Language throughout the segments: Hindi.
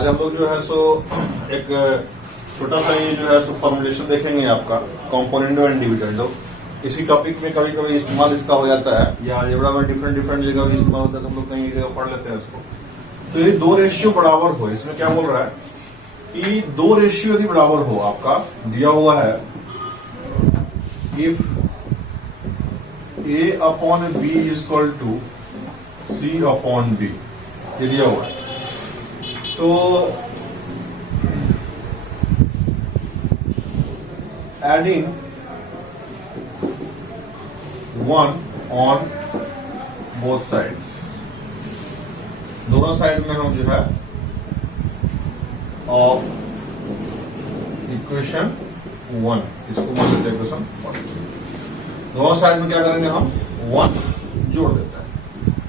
आज हम लोग जो है सो एक छोटा सा ये जो है सो फॉर्मुलेशन देखेंगे आपका कॉम्पोनेंडो एंड डिविडेंडो। इसी टॉपिक में कभी कभी इस्तेमाल इसका हो जाता है या अलजेब्रा में डिफरेंट डिफरेंट जगह भी इस्तेमाल होता है, तो हम लोग कहीं एक जगह पढ़ लेते हैं उसको। तो ये दो रेशियो बराबर हो, इसमें क्या बोल रहा है कि दो रेशियो यदि बराबर हो, आपका दिया हुआ है if A upon B is equal to C upon B, ये दिया हुआ है। तो एडिंग 1 ऑन बोथ साइड्स, दोनों साइड में हम जो है ऑफ इक्वेशन 1, इसको मान लेते हैं इक्वेशन 1। दोनों साइड में क्या करेंगे हम 1 जोड़ देते हैं,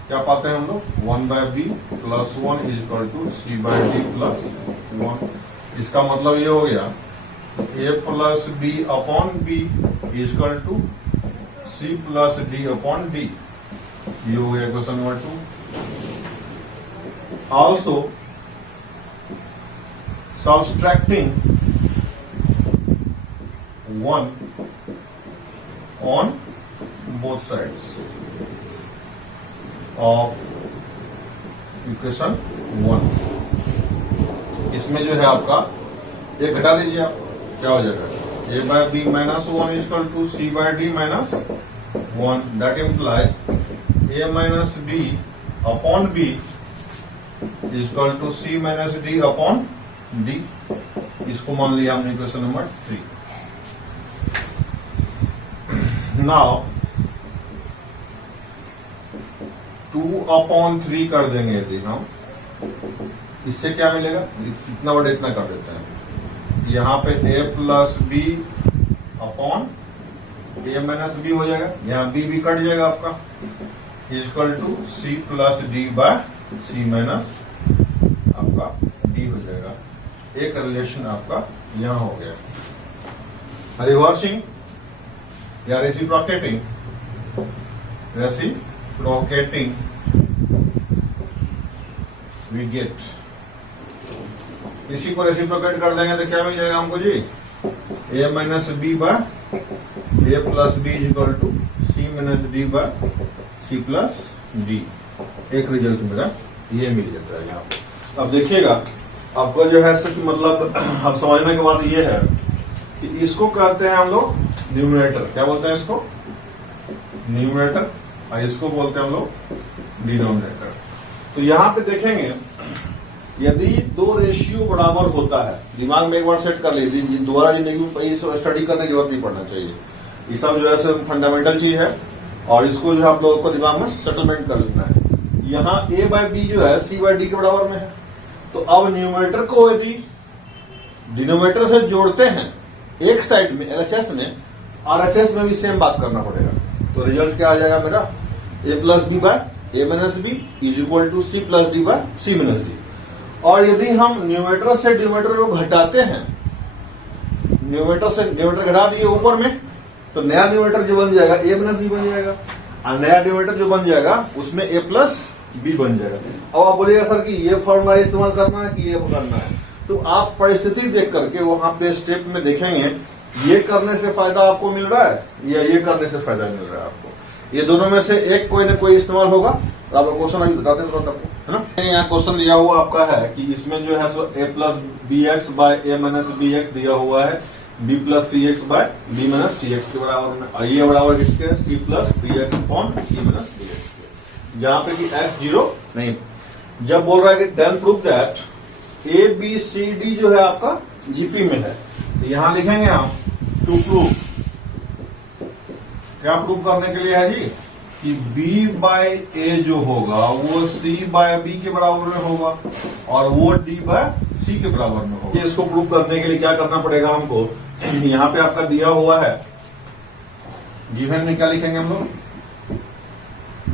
क्या पाते हैं हम लोग 1/b plus 1 is equal to c/d plus 1। इसका मतलब ये हो गया a plus b upon b is equal to c plus d upon d। ये हो गया question number 2। Also subtracting 1 on both sides of equation 1। इसमें जो है आपका ये घटा दीजिए आप, क्या हो जाएगा a/b minus 1 equal to c/d minus 1। That implies a minus b upon b equal to c minus d upon d। इसको मान लिया हमने इक्वेशन नंबर 3। नाउ 2/3 कर देंगे यदि हम, इससे क्या मिलेगा, इतना बड़े इतना कर देते हैं, यहां पे a plus B upon a minus B हो जाएगा, यहां b भी कट जाएगा आपका, equal to c plus D by c minus आपका d हो जाएगा। एक रिलेशन आपका यहां हो गया। रिवर्सिंग या रेसिप्रोकेटिंग वी गेट, इसी को रेसिप्रोकेट कर देंगे तो क्या मिल जाएगा हमको जी, a minus B by a plus B is equal to c minus D by c plus D. एक रिजल्ट मेरा ये मिल जाता है यहाँ पे। अब देखिएगा आपको जो है इसका मतलब अब समझने के बाद ये है कि इसको कहते हैं हम लोग न्यूमरेटर, क्या बोलते हैं इसको न्यूमरेटर, और इसको बोलते हैं हम लोग डिनोमिनेटर। तो यहां पे देखेंगे यदि दो रेशियो बराबर होता है, दिमाग में एक बार सेट कर लीजिए, दोबारा जिंदगी में स्टडी करने की जरूरत नहीं पड़ना चाहिए। ये सब जो है फंडामेंटल चीज है और इसको जो है आप लोगों को दिमाग में सेटलमेंट कर लेना है। यहाँ a/b जो है c/d के बराबर में है, तो अब न्यूमरेटर को यदि डिनोमिनेटर से जोड़ते हैं एक साइड में LHS में, RHS में भी सेम बात करना पड़ेगा। तो रिजल्ट क्या आ जाएगा मेरा, a plus B by a minus B is equal to c plus D by c minus D. और यदि हम न्यूमरेटर से डिनोमिनेटर को घटाते हैं, न्यूमरेटर से डिनोमिनेटर घटा दिए ऊपर में, तो नया न्यूमरेटर जो बन जाएगा a माइनस बी बन जाएगा, और नया डिनोमिनेटर जो बन जाएगा उसमें a प्लस बी बन जाएगा। अब आप बोलिएगा सर कि ये फॉर्मूला इस्तेमाल करना है कि ये करना है, तो आप परिस्थिति देख करके वहां पे स्टेप में देखेंगे ये करने से फायदा आपको मिल रहा है या ये करने से फायदा मिल रहा है आपको। ये दोनों में से एक कोई ना कोई इस्तेमाल होगा। तो आप क्वेश्चन अभी बताते हैं आपको, है ना। यहाँ क्वेश्चन दिया हुआ आपका है कि इसमें जो है सो a plus B X by a minus B X दिया हुआ है b plus C X by b minus C X के बराबर में, और ये बराबर किसके c plus B X upon c minus B X के, जहां पे कि x 0 नहीं। जब बोल रहा है कि then prove that A B C D जो है आपका जीपी में है, तो यहां लिखेंगे हम टू प्रूव, क्या प्रूव करने के लिए है जी कि b बाय ए जो होगा वो c बाय b के बराबर में होगा और वो d बाय c के बराबर में होगा। इसको प्रूव करने के लिए क्या करना पड़ेगा हमको, यहाँ पे आपका दिया हुआ है गिवन में, क्या लिखेंगे हम लोग,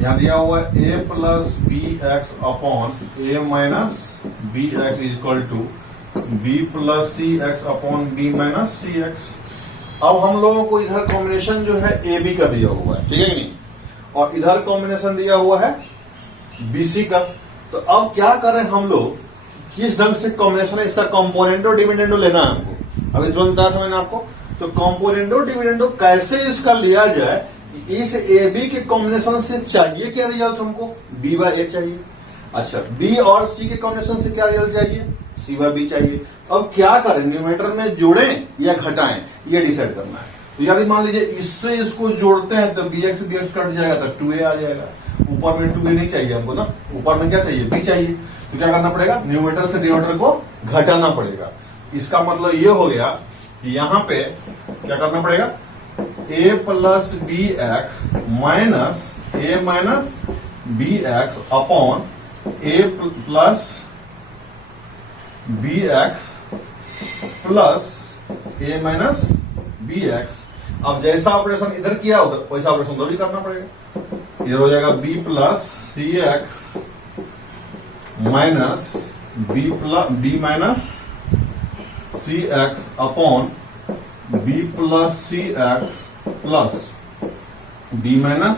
यहाँ दिया हुआ है a plus B X upon a minus B X is equal to b plus C X upon b minus C X. अब हम लोगों को इधर कॉम्बिनेशन जो है ए बी का दिया हुआ है, ठीक है कि नहीं, और इधर कॉम्बिनेशन दिया हुआ है BC का। तो अब क्या करें हम लोग किस ढंग से कॉम्बिनेशन है इसका कंपोनेंटो डिविडेंडो लेना है हमको। अभी तुरंत बताया था मैंने आपको। तो कंपोनेंटो डिविडेंडो कैसे इसका लिया जाए, इस ए बी के कॉम्बिनेशन से चाहिए क्या रिजल्ट हमको, बी बाय ए चाहिए। अच्छा, बी और सी के कॉम्बिनेशन से क्या रिजल्ट चाहिए, सी बाय बी चाहिए। अब क्या करें, न्यूमरेटर में जोड़ें या घटाएं, ये डिसाइड करना है। तो यदि मान लीजिए इससे इसको जोड़ते हैं तो bx से bx कट जाएगा तो 2a आ जाएगा। ऊपर में 2a नहीं चाहिए हमको ना, ऊपर में क्या चाहिए, b चाहिए। तो क्या करना पड़ेगा, न्यूमरेटर से डिनोमिनेटर को घटाना पड़ेगा। इसका मतलब ये हो गया कि यहां पे क्या करना पड़ेगा, a plus B X minus A minus B X upon A plus B X plus A minus B X. अब जैसा ऑपरेशन इधर किया उधर वैसा ऑपरेशन उधर भी करना पड़ेगा। इधर हो जाएगा B plus C X minus B minus C X upon B plus C X plus B minus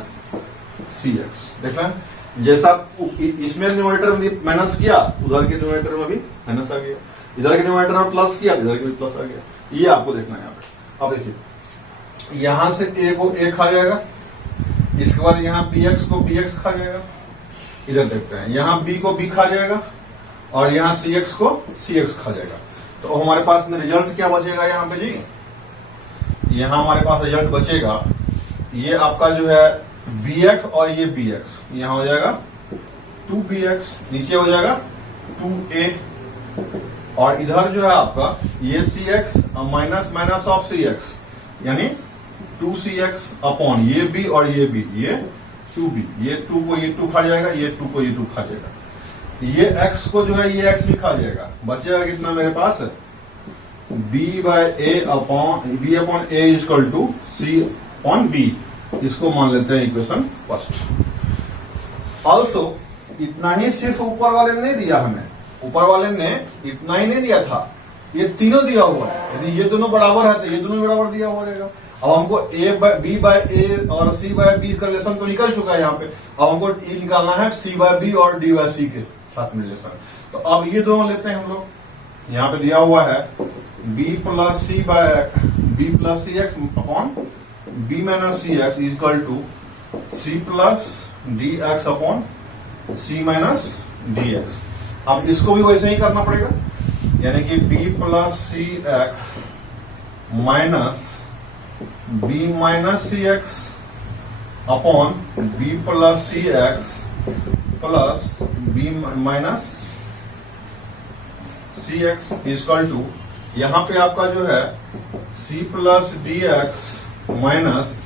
C x. देख रहे हैं, जैसा इसमें न्यूमरेटर में माइनस किया उधर के न्यूमरेटर में भी माइनस आ गया, इधर के न्यूमरेटर में प्लस किया इधर के भी प्लस आ गया। ये आपको देखना है यहाँ पे। अब देखिए यहां से ए को ए खा जाएगा, इसके बाद यहां बी एक्स को बी एक्स खा जाएगा। इधर देखते हैं, यहां बी को बी खा जाएगा और यहां सी एक्स को सी एक्स खा जाएगा। तो हमारे पास में रिजल्ट क्या बचेगा यहाँ पे जी, यहां हमारे पास रिजल्ट बचेगा ये आपका जो है बी एक्स और ये बी एक्स, यहां हो जाएगा 2bx, नीचे हो जाएगा 2a और इधर जो है आपका ये C X minus minus of C X यानी 2cx अपॉन ये b और ये b, ये 2b, ये 2 को ये 2 खा जाएगा, ये 2 को ये 2 खा जाएगा। ये x को जो है ये x भी खा जाएगा। बचेगा कितना मेरे पास, b by A upon b upon A equal to C upon B. इसको मान लेते हैं इक्वेशन फर्स्ट। ऑल्सो इतना ही सिर्फ ऊपर वाले ने नहीं दिया हमें, ऊपर वाले ने इतना ही नहीं दिया था, ये तीनों दिया हुआ है। यदि ये दोनों बराबर है तो ये दोनों बराबर दिया हुआ रहेगा। अब हमको बी बाय ए और सी बाय बी का रिलेशन तो निकल चुका है यहाँ पे। अब हमको ये निकालना है सी बाय बी और डी बाय सी के साथ में रिलेशन। तो अब ये दोनों लेते हैं हम लोग। यहाँ पे दिया हुआ है B plus C X upon B minus C X equal to C plus D X upon C minus D X. अब इसको भी वैसे ही करना पड़ेगा, यानी कि b plus C X minus B minus C X upon B plus C X plus B minus C X equal to, यहां पे आपका जो है c plus D X minus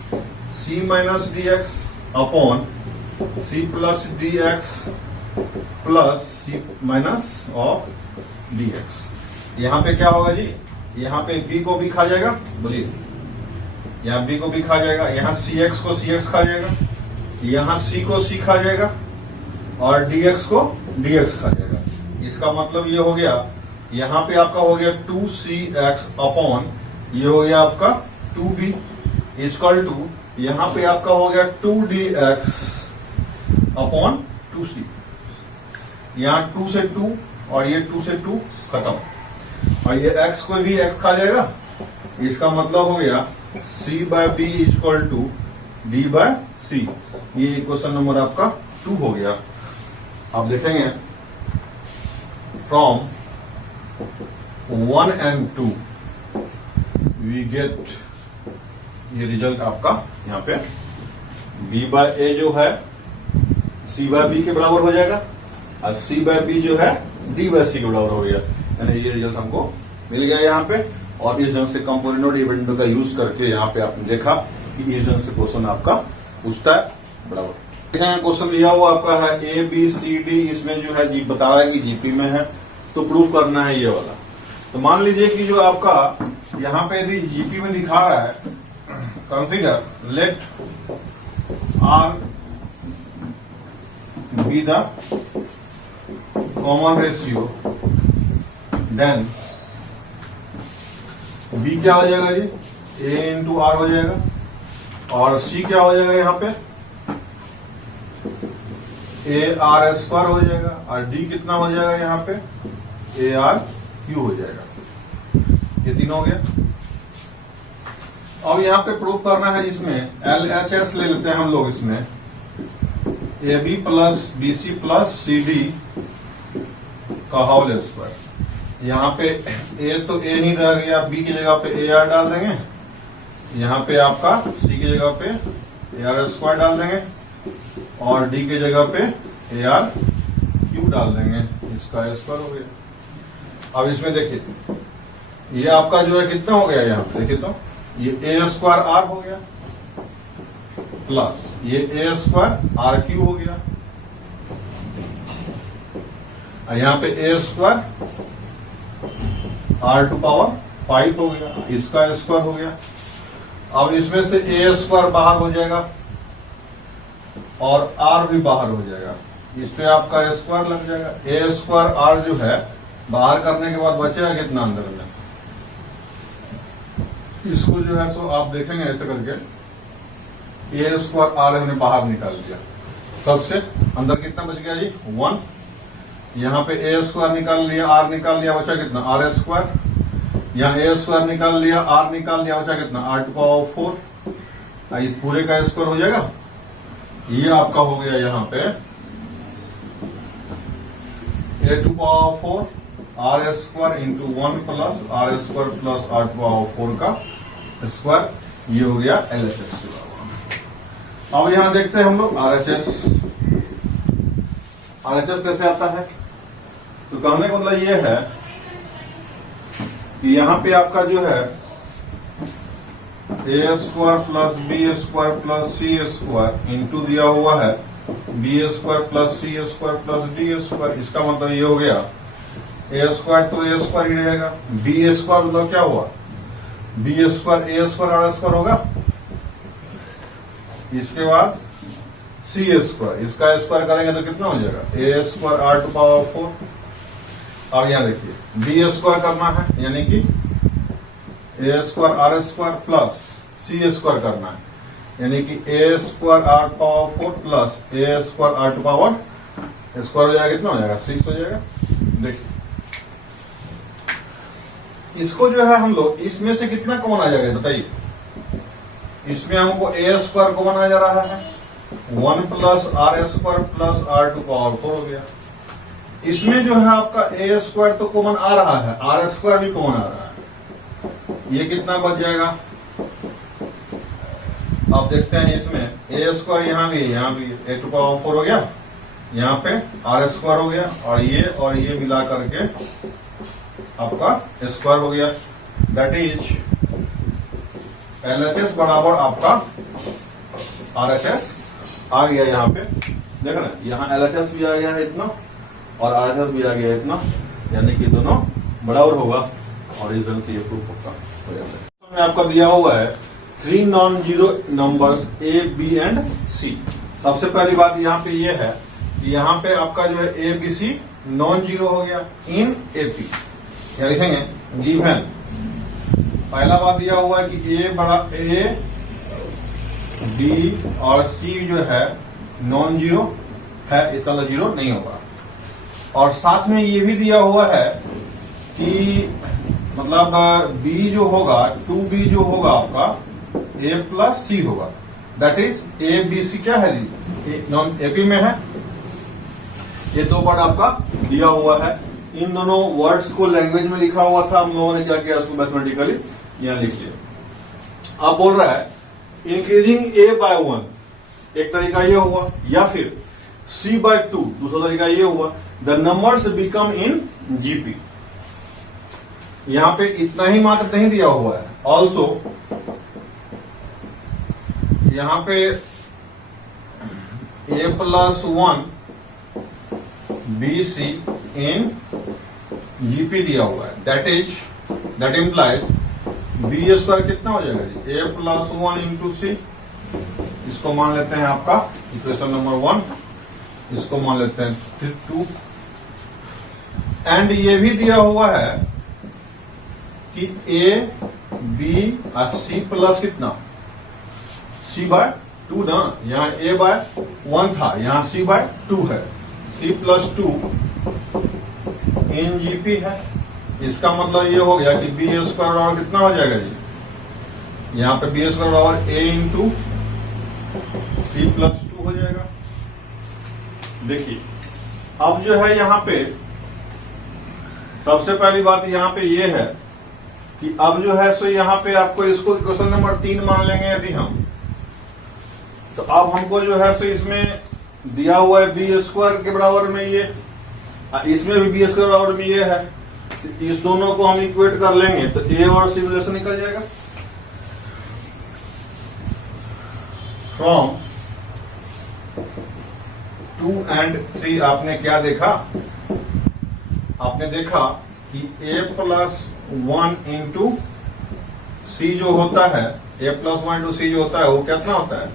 C minus D X upon C plus D X plus C minus of D X. यहां पे क्या होगा जी, यहां पे b को b खा जाएगा, बोलिए, यहां b को b खा जाएगा, यहां cx को cx खा जाएगा, यहां c को c खा जाएगा और dx को dx खा जाएगा। इसका मतलब ये हो गया, यहां पे आपका हो गया 2cx अपॉन ये हो गया आपका 2b इक्वल टू, यहां पे आपका हो गया 2dx अपॉन 2c। यहां 2 से 2 और ये 2 से 2 खत्म और ये x को भी x खा जाएगा। इसका मतलब हो गया c by B equal to D by C. ये क्वेश्चन नंबर आपका 2 हो गया। आप देखेंगे फ्रॉम 1 and 2 वी गेट, ये रिजल्ट आपका यहाँ पे b बाय ए जो है c बाय बी के बराबर हो जाएगा और c बाय बी जो है d बाय सी के बराबर हो गया। यानी ये रिजल्ट हमको मिल गया यहाँ पे। और इस ढंग से कंपोनेंट और डिविडेंड का यूज करके यहाँ पे आपने देखा कि इस ढंग से क्वेश्चन आपका पूछता है बराबर। क्वेश्चन लिया हुआ आपका है ए बी सी डी, इसमें जो है जी बता रहा है कि जीपी में है तो प्रूफ करना है ये वाला। तो मान लीजिए कि जो आपका यहाँ पे यदि जीपी में दिखा रहा है, consider let R be the common ratio, then B क्या हो जाएगा जी, ए इंटू आर हो जाएगा और सी क्या हो जाएगा यहाँ पे ए आर स्क्वायर हो जाएगा और डी कितना हो जाएगा यहाँ पे ARQ हो जाएगा। ये तीनों हो गया। अब यहाँ पे प्रूव करना है, इसमें LHS ले लेते हैं हम लोग। इसमें AB plus BC plus CD का होल स्क्वायर। यहाँ पे A तो A ही रह गया, B की जगह पे AR डाल देंगे, यहाँ पे आपका C की जगह पे AR स्क्वायर डाल देंगे और D की जगह पे ARQ डाल देंगे, इसका स्क्वायर हो गया। अब इसमें देखिए ये आपका जो है कितना हो गया, यहाँ पे देखिए तो ये A स्क्वायर R हो गया प्लस ये A स्क्वायर RQ हो गया, और यहाँ पे A square R to power 5 हो गया, इसका स्क्वायर हो गया। अब इसमें से A स्क्वायर बाहर हो जाएगा और R भी बाहर हो जाएगा, इस पे आपका स्क्वायर लग जाएगा। A स्क्वायर R जो है बाहर करने के बाद बचेगा कितना अंदर में, इसको जो है सो आप देखेंगे ऐसे करके A स्क्वायर R हमने बाहर निकाल लिया, तब से अंदर कितना बच गया जी 1। यहाँ पे A स्क्वायर निकाल लिया, R निकाल लिया, बचा कितना R स्क्वायर। यहाँ A स्क्वायर निकाल लिया, R निकाल लिया, बचा कितना R टू पावर 4। इस पूरे का स्क्वायर हो जाएगा। ये आपका हो गया यहाँ पे A to power 4 R square into 1 plus R square plus R to power 4 का स्क्वायर। ये हो गया LHS। अब यहां देखते हैं हम लोग RHS। RHS कैसे आता है, तो कहने का मतलब ये है कि यहां पे आपका जो है A square plus B square plus C square into दिया हुआ है B square plus C square plus D square. इसका मतलब ये हो गया A स्क्वायर तो A स्क्वायर ही रहेगा, B स्क्वायर मतलब क्या हुआ B square A square R square होगा, इसके बाद C स्क्वायर, इसका स्क्वायर करेंगे तो कितना हो जाएगा A square R to power 4। अब यहां देखिए B स्क्वायर करना है, यानी कि A square R square plus C square करना है, यानी कि A square R power 4 plus A square R to power square हो जाएगा, कितना हो जाएगा 6 हो जाएगा। देखिए इसको जो है हम लोग इसमें से कितना कॉमन आ जाएगा बताइए। इसमें हमको A स्क्वायर कॉमन आ जा रहा है, 1 plus R square plus R to power 4 हो गया। इसमें जो है आपका A स्क्वायर तो कॉमन आ रहा है, R स्क्वायर भी कॉमन आ रहा है, ये कितना बच जाएगा आप देखते हैं। इसमें A स्क्वायर यहाँ भी है, यहाँ भी A टू पावर 4 हो गया, यहाँ पे R स्क्वायर हो गया, और ये मिला करके आपका स्क्वायर हो गया। दैट इज LHS बराबर आपका RHS आ गया। यहाँ पे देखो ना, यहाँ LHS भी आ गया है इतना और RHS भी आ गया इतना, यानी कि दोनों बराबर होगा और इस वजह से ये प्रूफ हो जाता है। में आपका दिया हुआ है 3 non zero numbers A, B and C। सबसे पहली बात यहाँ पे ये है कि यहाँ पे आपका जो है ABC नॉन जीरो हो गया इन AP। क्या लिखेंगे, गिवन पहला बात दिया हुआ है कि A बड़ा A, B और C जो है नॉन जीरो है, इसका मतलब जीरो नहीं होगा। और साथ में ये भी दिया हुआ है कि मतलब B जो होगा 2B जो होगा आपका A प्लस C होगा, दैट इज ABC क्या है जी नॉन AP में है। ये दो वर्ड आपका दिया हुआ है, इन दोनों वर्ड्स को लैंग्वेज में लिखा हुआ था, हम लोगों ने क्या किया उसको मैथमेटिकली यहां लिख लिया। अब बोल रहा है इंक्रीजिंग A बाय 1, एक तरीका ये हुआ, या फिर C बाय 2 दूसरा तरीका ये हुआ। The numbers become in GP। यहां पे इतना ही मात्र नहीं दिया हुआ है, ऑल्सो यहां पे A plus 1 BC in GP दिया हुआ है, दैट इम्प्लाइज B स्क्वायर कितना हो जाएगा जी A प्लस 1 इंटू C। इसको मान लेते हैं आपका इक्वेशन नंबर 1, इसको मान लेते हैं 2। एंड ये भी दिया हुआ है कि A, B और C प्लस कितना C बाय 2 ना, यहाँ A बाय 1 था, यहाँ C बाय 2 है। C प्लस 2 इन जीपी है। इसका मतलब ये हो गया कि बी स्क्वायर बराबर कितना हो जाएगा जी, यहाँ पे बी स्क्वायर बराबर ए इंटू सी प्लस 2 हो जाएगा। देखिए अब जो है यहाँ पे सबसे पहली बात यहाँ पे ये है कि अब जो है सो यहाँ पे आपको इसको क्वेश्चन नंबर 3 मान लेंगे यदि हम, तो अब हमको जो है सो इसमें दिया हुआ है बी स्क्वायर के बराबर में ये, इसमें भी बी स्क्वायर बराबर में ये है, इस दोनों को हम इक्वेट कर लेंगे तो ए और सी रिलेशन निकल जाएगा। फ्रॉम 2 and 3 आपने क्या देखा, आपने देखा कि a प्लस 1 इंटू सी जो होता है, a प्लस 1 इंटू सी जो होता है वो कितना होता है,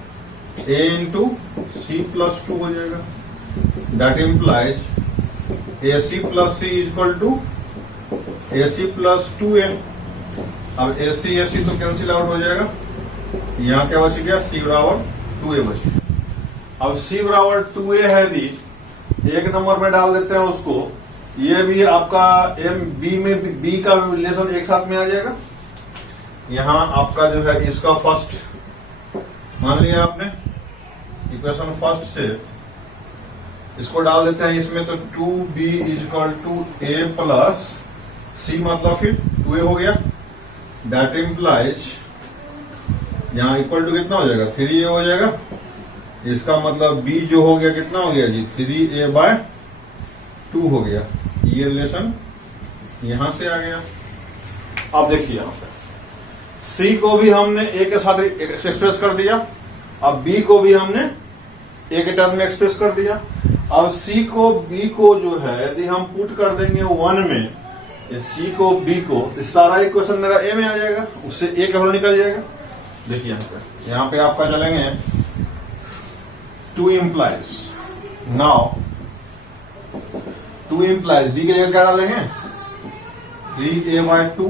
a इंटू सी प्लस 2 हो जाएगा। That implies A C plus C is equal to A C plus 2a। अब ए सी तो कैंसिल आउट हो जाएगा, यहाँ क्या बच गया, सी बराबर 2a बच गया। अब सी बराबर 2a है दी, एक नंबर में डाल देते हैं उसको, ये भी आपका एम बी में बी का रिलेशन एक साथ में आ जाएगा। यहां आपका जो है इसका फर्स्ट मान लिया आपने, इक्वेशन फर्स्ट से इसको डाल देते हैं इसमें, तो 2b is equal to A plus C, मतलब फिर 2a हो गया। दैट इम्प्लाइज यहां इक्वल टू कितना हो जाएगा, 3a हो जाएगा। इसका मतलब b जो हो गया कितना हो गया जी, 3a/2 हो गया। ये रिलेशन यहां से आ गया। अब देखिए यहां पे c को भी हमने a के साथ एक्सप्रेस कर दिया, अब b को भी हमने a के टर्म में एक्सप्रेस कर दिया। अब c को b को जो है यदि हम पुट कर देंगे 1 में, c को b को, सारा इक्वेशन मेरा a में आ जाएगा, उससे a का वैल्यू निकल जाएगा। देखिए यहाँ पे आपका चलेंगे 2 implies, नाउ 2 implies b के जगह क्या डालेंगे, 3a/2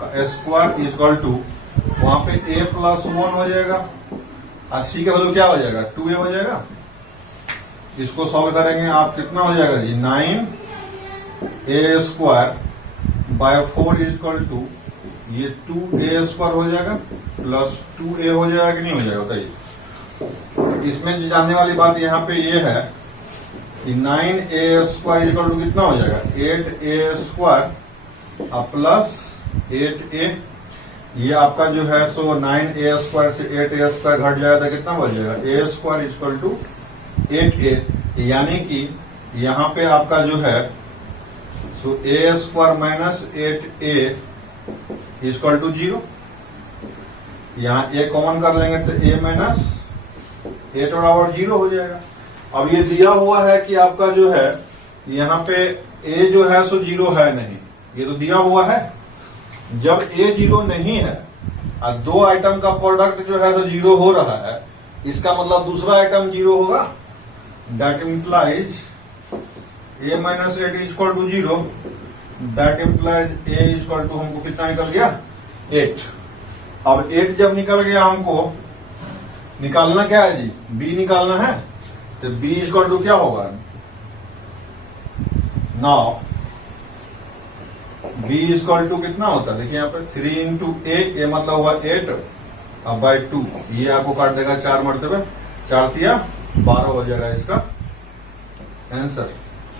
का स्क्वायर इज इक्वल टू, वहां पे a प्लस 1 हो जाएगा और c का वैल्यू क्या हो जाएगा, 2a हो जाएगा। इसको सॉल्व करेंगे आप, कितना हो जाएगा जी, 9a² इज इक्वल टू, ये 2a² हो जाएगा प्लस 2a हो जाएगा कि नहीं हो जाएगा, बताइए। इसमें जानने वाली बात यहाँ पे ये है कि 9a² इक्वल टू कितना हो जाएगा, 8a² प्लस 8a। ये आपका जो है सो 9a² से 8a² घट जाएगा तो कितना बच जाएगा, a² इक्वल टू 8a। यानी कि यहाँ पे आपका जो है सो a² minus 8a equal to 0। यहाँ a कॉमन कर लेंगे तो a माइनस 8 बराबर 0 हो जाएगा। अब ये दिया हुआ है कि आपका जो है यहाँ पे a जो है सो 0 है नहीं, ये तो दिया हुआ है। जब a 0 नहीं है और दो आइटम का प्रोडक्ट जो है तो 0 हो रहा है, इसका मतलब दूसरा आइटम 0 होगा। That implies a minus 8 equal to 0। That implies a equal to, हमको कितना निकल गया, 8। अब 8 जब निकल गया, हमको निकालना क्या है जी, b निकालना है, तो b इक्वल टू क्या होगा, नाउ b इक्वल टू कितना होता है, देखिए यहाँ पे 3 इंटू a मतलब हुआ 8 अब बाय 2, ये आपको काट देगा 4 मरतबे, 4 तिया 12 हो जाएगा इसका आंसर।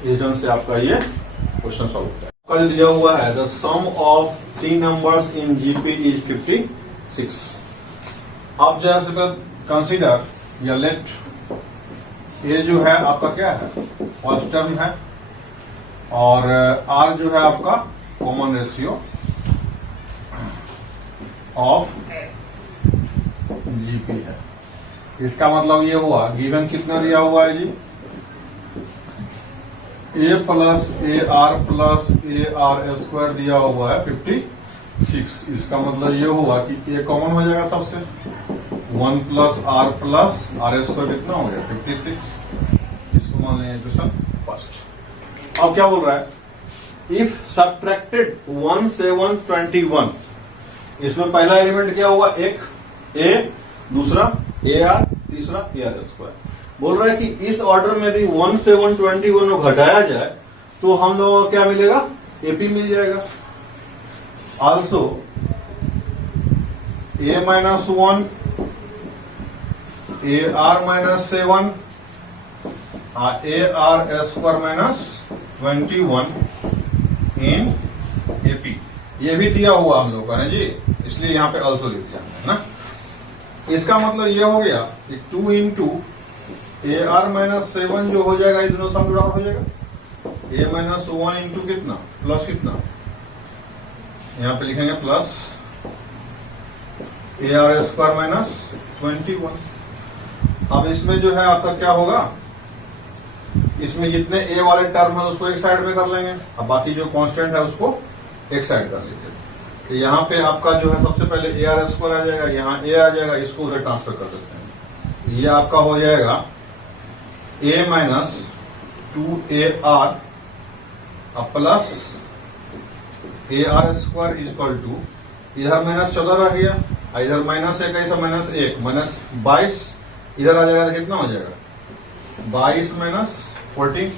इस ढंग से आपका ये क्वेश्चन सॉल्व होता है। आपका जो दिया हुआ है, the sum of 3 numbers in GP is 56। आप जैसे कंसीडर या लेट, ये जो है आपका क्या है, फर्स्ट टर्म है, और r जो है आपका कॉमन रेशियो ऑफ जीपी है। इसका मतलब ये हुआ, गिवन कितना दिया हुआ है जी, a प्लस AR दिया हुआ है 56। इसका मतलब ये हुआ कि a कॉमन हो जाएगा सबसे, 1 प्लस R कितना हो गया 56। इसको मान लेंगे क्वेश्चन फर्स्ट। अब क्या बोल रहा है, इफ सब्ट्रैक्टेड 1 से 121, इसमें पहला एलिमेंट क्या हुआ, एक a, दूसरा AR, तीसरा AR²। बोल रहा है कि इस ऑर्डर में यदि 1 से 121 को घटाया जाए तो हम लोगों को क्या मिलेगा, एपी मिल जाएगा। Also a minus 1 A R minus 7 A R square minus 21 in AP, ये भी दिया हुआ हम लोग का है जी, इसलिए यहां पे आल्सो लिख दिया है ना। इसका मतलब ये हो गया 2 इंटू ए आर माइनस 7 जो हो जाएगा, ये दोनों सम जुड़ा हो जाएगा, ए माइनस 1 इंटू कितना प्लस कितना, यहां पे लिखेंगे plus A R square minus 21। अब इसमें जो है आपका क्या होगा, इसमें जितने ए वाले टर्म है उसको एक साइड में कर लेंगे, अब बाकी जो कांस्टेंट है उसको एक साइड कर लीजिए। तो यहाँ पे आपका जो है सबसे पहले ए आर स्क्वायर आ जाएगा, यहाँ ए आ जाएगा, इसको उधर ट्रांसफर कर देते हैं। ये आपका हो जाएगा A minus 2 AR plus A R square equal to, इधर माइनस 14 रह गया, इधर माइनस 1 ऐसा माइनस 1 माइनस 22 इधर आ जाएगा, तो कितना हो जाएगा 22 माइनस 14।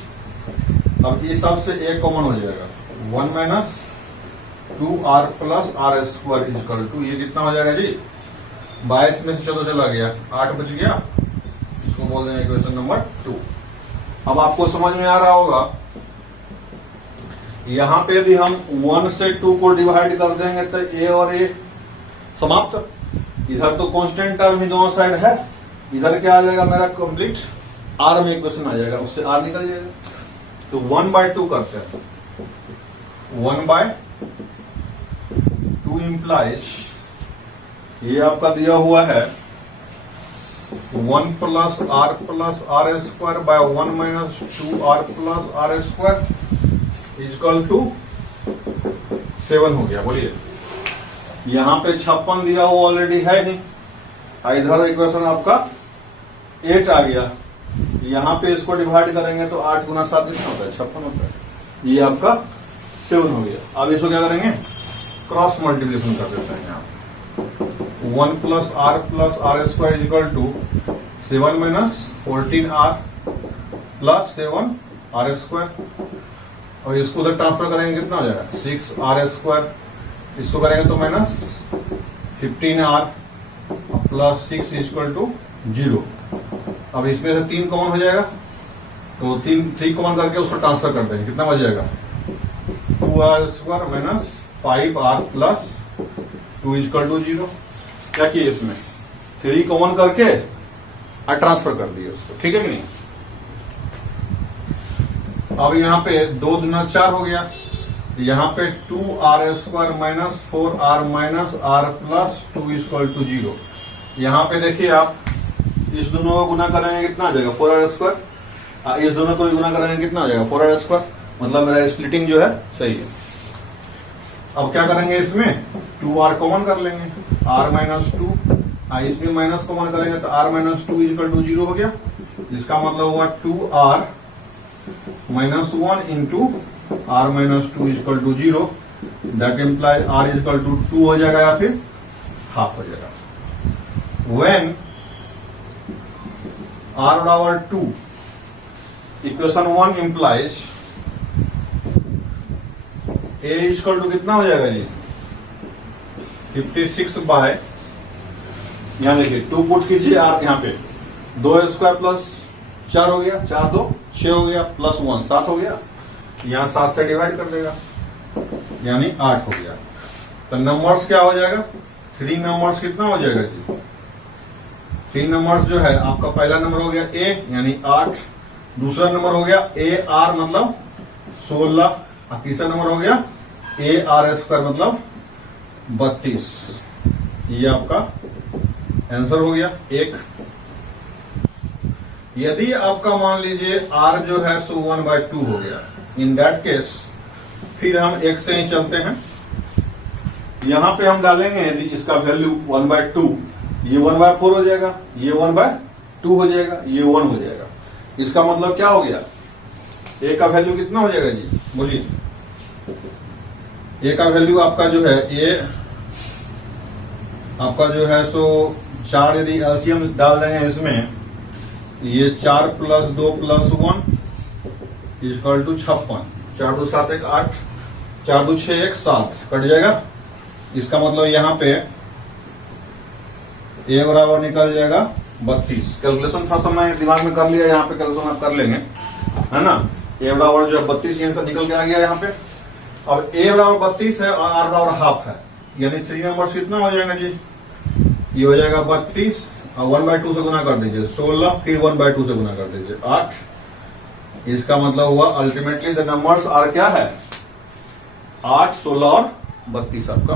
अब इस सब से एक कॉमन हो जाएगा, 1 minus 2R plus R square equal to, ये कितना हो जाएगा जी 22 में से 14 चला गया, 8 बच गया, इसको बोल देंगे इक्वेशन नंबर 2। अब आपको समझ में आ रहा होगा, यहां पे भी हम 1 से 2 को डिवाइड कर देंगे तो ए और ए समाप्त। इधर तो कांस्टेंट टर्म ही दोनों साइड है, इधर क्या आ जाएगा मेरा कंप्लीट आर में इक्वेशन आ जाएगा, उससे आर निकल जाएगा। तो 1/2 करते हैं, 1/2 इंप्लाइज, ये आपका दिया हुआ है 1 plus R square by 1 minus 2R plus R square is equal to 7 हो गया। बोलिए, यहां पे 56 दिया हुआ ऑलरेडी है नहीं, इधर इक्वेशन आपका 8 आ गया, यहां पे इसको डिवाइड करेंगे तो 8 गुना 7 कितना होता है 56 होता है, ये आपका 7 हो गया। अब इसको क्या करेंगे, क्रॉस मल्टीप्लिकेशन कर देते हैं। यहाँ 1 plus R square equal to 7 minus 14R plus 7R square, और इसको उधर ट्रांसफर करेंगे कितना हो जाएगा 6R स्क्वायर, इसको करेंगे तो minus 15R plus 6 equal to 0। अब इसमें से 3 कॉमन हो जाएगा, तो 3 कॉमन करके उसको ट्रांसफर कर देंगे, कितना बच जाएगा 2R square minus 5R plus 2 equal to 0। क्या किए इसमें 3 कॉमन करके और ट्रांसफर कर दिए उसको, ठीक है कि नहीं। अब यहाँ पे 2 दूना 4 हो गया, यहाँ पे 2R square minus 4R minus R plus 2 equal to 0। यहाँ पे देखिए आप इस दोनों को गुना करेंगे कितना आ जाएगा 4R स्क्वायर, इस दोनों को भी गुना करेंगे कितना आ जाएगा 4R स्क्वायर, मतलब मेरा स्प्लिटिंग जो है सही है। अब क्या करेंगे, इसमें 2R कॉमन कर लेंगे, R माइनस 2, इसमें माइनस कॉमन करेंगे तो R माइनस 2 इक्वल टू 0 हो गया। इसका मतलब हुआ 2R minus 1 into R minus 2 equal to 0, that implies R equal to 2 हो जाएगा या फिर हाफ हो जाएगा। When R over 2, equation 1 implies A equal to कितना हो जाएगा जी 56 बाय, यहां देखिए 2 पुट कीजिए आप, यहाँ पे 2 स्क्वायर प्लस 4 हो गया, 4 2 6 हो गया, प्लस 1 7 हो गया, यहाँ 7 से डिवाइड कर देगा यानी 8 हो गया। तो नंबर्स क्या हो जाएगा, 3 नंबर्स कितना हो जाएगा जी 3 नंबर्स जो है आपका पहला नंबर हो गया A यानी 8, दूसरा नंबर हो गया AR मतलब 16, और तीसरा नंबर हो गया AR स्क्वायर मतलब 32। ये आपका आंसर हो गया 1। यदि आपका मान लीजिए R जो है सो 1/2 हो गया, इन दैट केस फिर हम 1 से ही चलते हैं, यहां पे हम डालेंगे यदि इसका वैल्यू 1/2, ये 1/4 हो जाएगा, ये 1/2 हो जाएगा, ये 1 हो जाएगा। इसका मतलब क्या हो गया, A का वैल्यू कितना हो जाएगा जी बोलिए, A का वैल्यू आपका जो है A आपका जो है सो 4, यदि एलसीएम डाल देंगे इसमें, ये 4 plus 2 plus 1 equal to 56, 4 2 7 1 8, 4 2 6 1 7 cut जाएगा। इसका मतलब यहाँ पे ए बराबर निकल जाएगा 32। कैलकुलेशन थोड़ा सा मैं दिमाग में कर लिया, यहाँ पे कैलकुलेशन आप कर लेंगे, है ना। ए बराबर जो है 32 यहाँ तक निकल के आ गया यहाँ पे। अब ए बराबर 32 है और आर बराबर हाफ है, यानी 3 नंबर कितना हो जाएगा जी, ये हो जाएगा 32 और 1/2 से गुना कर दीजिए 16, फिर 1/2 से गुना कर दीजिए 8। इसका मतलब हुआ अल्टीमेटली द नंबर्स आर क्या है 8, 16 और 32 आपका